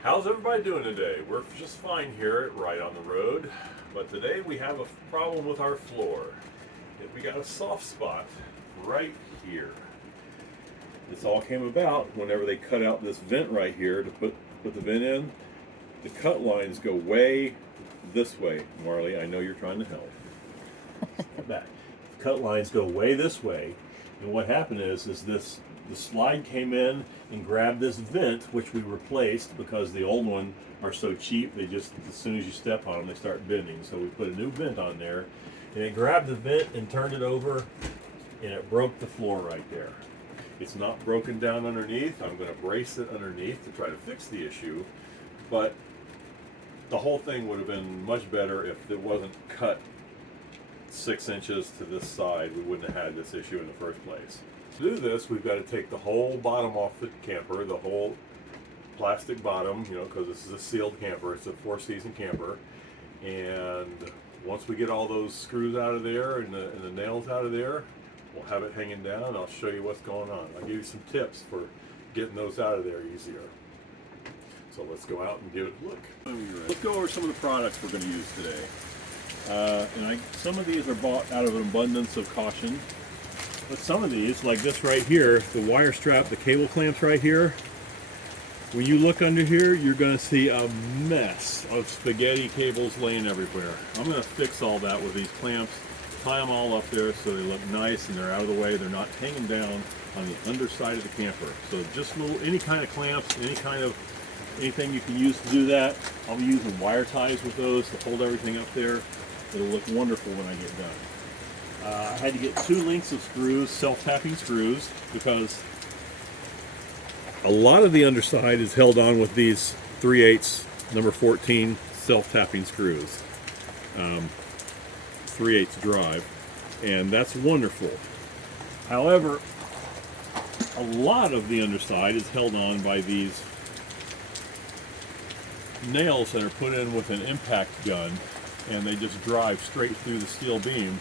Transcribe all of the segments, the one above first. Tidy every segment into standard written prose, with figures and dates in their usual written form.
How's everybody doing today? We're just fine here at Right on the Road, but today we have a problem with our floor. We got a soft spot right here. This all came about whenever they cut out this vent right here to put the vent in. The cut lines go way this way. Marley, I know you're trying to help. Come back. The cut lines go way this way, and what happened is the slide came in and grabbed this vent, which we replaced because the old one are so cheap. They just, as soon as you step on them, they start bending. So we put a new vent on there, and it grabbed the vent and turned it over, and it broke the floor right there. It's not broken down underneath. I'm going to brace it underneath to try to fix the issue, but the whole thing would have been much better if it wasn't cut 6 inches to this side. We wouldn't have had this issue in the first place. To do this, we've got to take the whole bottom off the camper, the whole plastic bottom, because this is a sealed camper. It's a 4-season camper. And once we get all those screws out of there and the nails out of there, we'll have it hanging down, and I'll show you what's going on. I'll give you some tips for getting those out of there easier. So let's go out and give it a look. Let's go over some of the products we're going to use today. Some of these are bought out of an abundance of caution. But some of these, like this right here, the wire strap, the cable clamps right here, when you look under here, you're going to see a mess of spaghetti cables laying everywhere. I'm going to fix all that with these clamps, tie them all up there so they look nice and they're out of the way. They're not hanging down on the underside of the camper. So just any kind of clamps, anything you can use to do that. I'll be using wire ties with those to hold everything up there. It'll look wonderful when I get done. I had to get 2 lengths of screws, self-tapping screws, because a lot of the underside is held on with these 3/8 number 14 self-tapping screws. 3/8 drive, and that's wonderful. However, a lot of the underside is held on by these nails that are put in with an impact gun, and they just drive straight through the steel beam.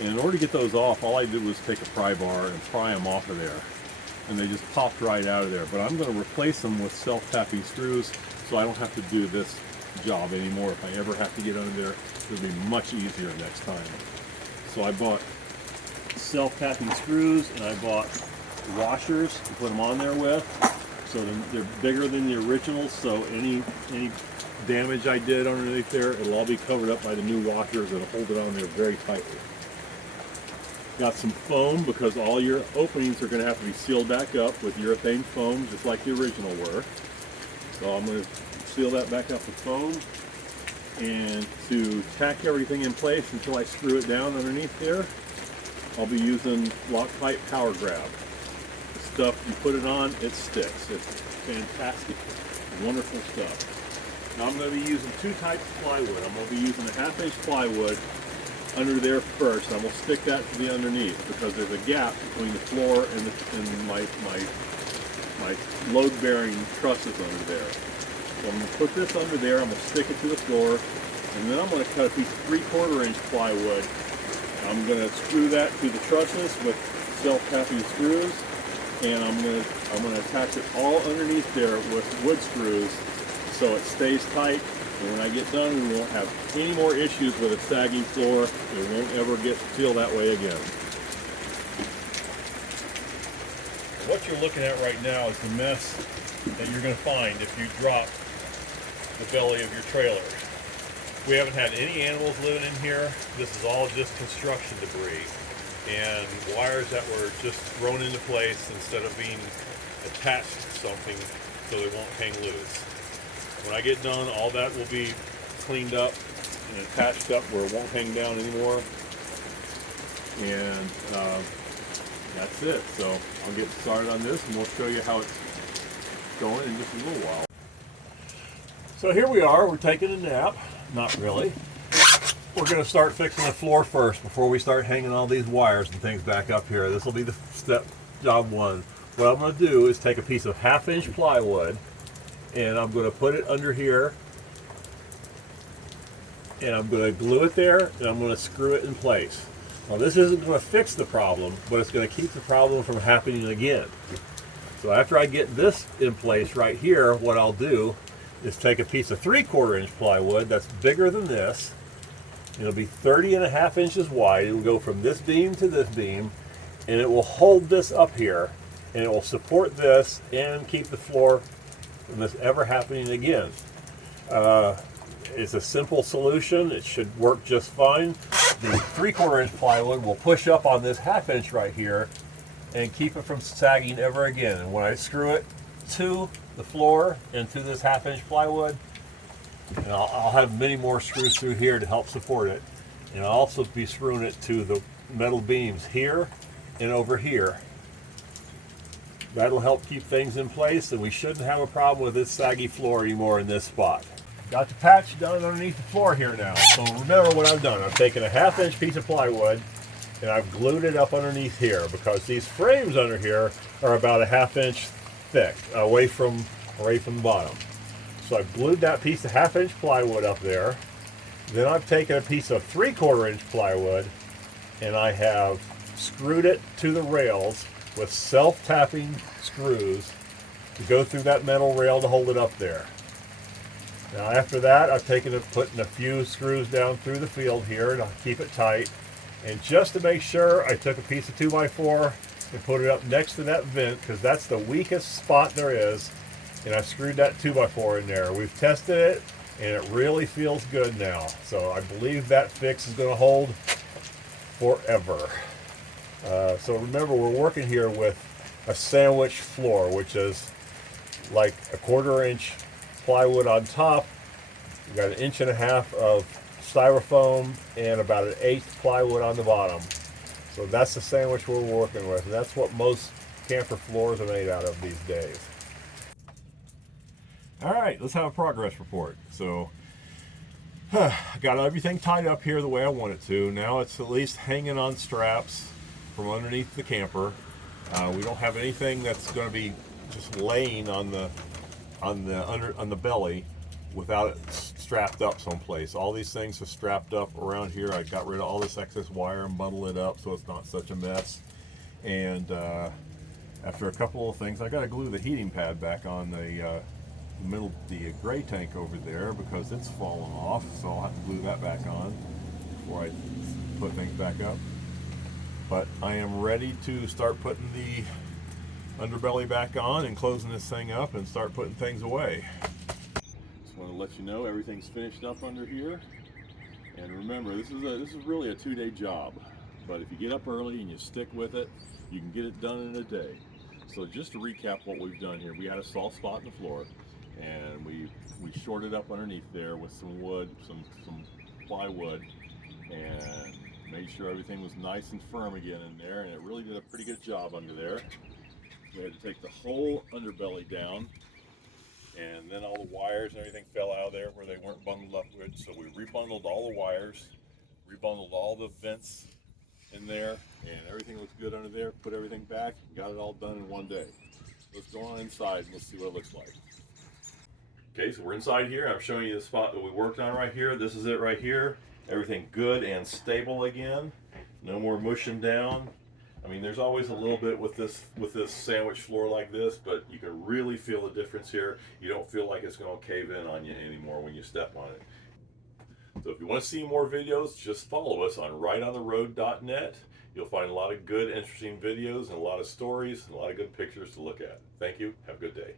And in order to get those off, all I did was take a pry bar and pry them off of there. And they just popped right out of there. But I'm going to replace them with self-tapping screws so I don't have to do this job anymore. If I ever have to get under there, it'll be much easier next time. So I bought self-tapping screws, and I bought washers to put them on there with. So they're bigger than the originals, so any damage I did underneath there, it'll all be covered up by the new washers that'll hold it on there very tightly. Got some foam, because all your openings are going to have to be sealed back up with urethane foam, just like the original were. So I'm going to seal that back up with foam. And to tack everything in place until I screw it down underneath there, I'll be using Loctite Power Grab. The stuff, you put it on, it sticks. It's fantastic, wonderful stuff. Now I'm going to be using 2 types of plywood. I'm going to be using a 1/2-inch plywood under there first. I'm going to stick that to the underneath, because there's a gap between the floor and my load-bearing trusses under there. So I'm going to put this under there. I'm going to stick it to the floor, and then I'm going to cut a piece of 3/4-inch plywood. I'm going to screw that to the trusses with self-tapping screws, and I'm going to attach it all underneath there with wood screws so it stays tight. And when I get done, we won't have any more issues with a sagging floor. It won't ever feel that way again. What you're looking at right now is the mess that you're going to find if you drop the belly of your trailer. We haven't had any animals living in here. This is all just construction debris and wires that were just thrown into place instead of being attached to something so they won't hang loose. When I get done, all that will be cleaned up and attached up where it won't hang down anymore. And that's it. So I'll get started on this, and we'll show you how it's going in just a little while. So here we are. We're taking a nap. Not really. We're going to start fixing the floor first before we start hanging all these wires and things back up here. This will be the job 1. What I'm going to do is take a piece of 1/2-inch plywood, and I'm going to put it under here, and I'm going to glue it there, and I'm going to screw it in place. Now this isn't going to fix the problem, but it's going to keep the problem from happening again. So after I get this in place right here, what I'll do is take a piece of 3/4 inch plywood that's bigger than this. It'll be 30.5 inches wide. It will go from this beam to this beam, and it will hold this up here, and it will support this and keep the floor from this ever happening again. It's a simple solution. It should work just fine. The 3/4 inch plywood will push up on this 1/2 inch right here and keep it from sagging ever again. And when I screw it to the floor and to this 1/2 inch plywood, and I'll have many more screws through here to help support it, and I'll also be screwing it to the metal beams here and over here. That'll help keep things in place, and we shouldn't have a problem with this saggy floor anymore in this spot. Got the patch done underneath the floor here now. So remember what I've done. I've taken a 1/2 inch piece of plywood and I've glued it up underneath here, because these frames under here are about a 1/2 inch thick away from the bottom. So I've glued that piece of 1/2 inch plywood up there. Then I've taken a piece of 3/4 inch plywood and I have screwed it to the rails with self-tapping screws to go through that metal rail to hold it up there. Now after that, I've taken it, putting a few screws down through the field here to keep it tight. And just to make sure, I took a piece of 2x4 and put it up next to that vent, because that's the weakest spot there is. And I screwed that 2x4 in there. We've tested it, and it really feels good now. So I believe that fix is going to hold forever. So remember, we're working here with a sandwich floor, which is like a 1/4 inch plywood on top. We've got 1.5 inches of styrofoam and about 1/8 plywood on the bottom. So that's the sandwich we're working with. And that's what most camper floors are made out of these days. All right, let's have a progress report. So I got everything tied up here the way I want it to. Now it's at least hanging on straps from underneath the camper. We don't have anything that's going to be just laying on the belly without it strapped up someplace. All these things are strapped up around here. I got rid of all this excess wire and bundled it up so it's not such a mess. And after a couple of things, I got to glue the heating pad back on the gray tank over there, because it's fallen off. So I'll have to glue that back on before I put things back up. But I am ready to start putting the underbelly back on and closing this thing up and start putting things away. Just want to let you know everything's finished up under here. And remember, this is really a 2-day job. But if you get up early and you stick with it, you can get it done in a day. So just to recap what we've done here, we had a soft spot in the floor, and we shorted up underneath there with some wood, some plywood, and made sure everything was nice and firm again in there, and it really did a pretty good job under there. We had to take the whole underbelly down, and then all the wires and everything fell out of there where they weren't bundled up good. So we rebundled all the wires, rebundled all the vents in there, and everything looks good under there. Put everything back, got it all done in one day. Let's go on inside and let's see what it looks like. Okay, so we're inside here. I'm showing you the spot that we worked on right here. This is it right here. Everything good and stable again. No more mushing down. I mean, there's always a little bit with this sandwich floor like this, but you can really feel the difference here. You don't feel like it's going to cave in on you anymore when you step on it. So if you want to see more videos, just follow us on rightontheroad.net. You'll find a lot of good, interesting videos and a lot of stories and a lot of good pictures to look at. Thank you. Have a good day.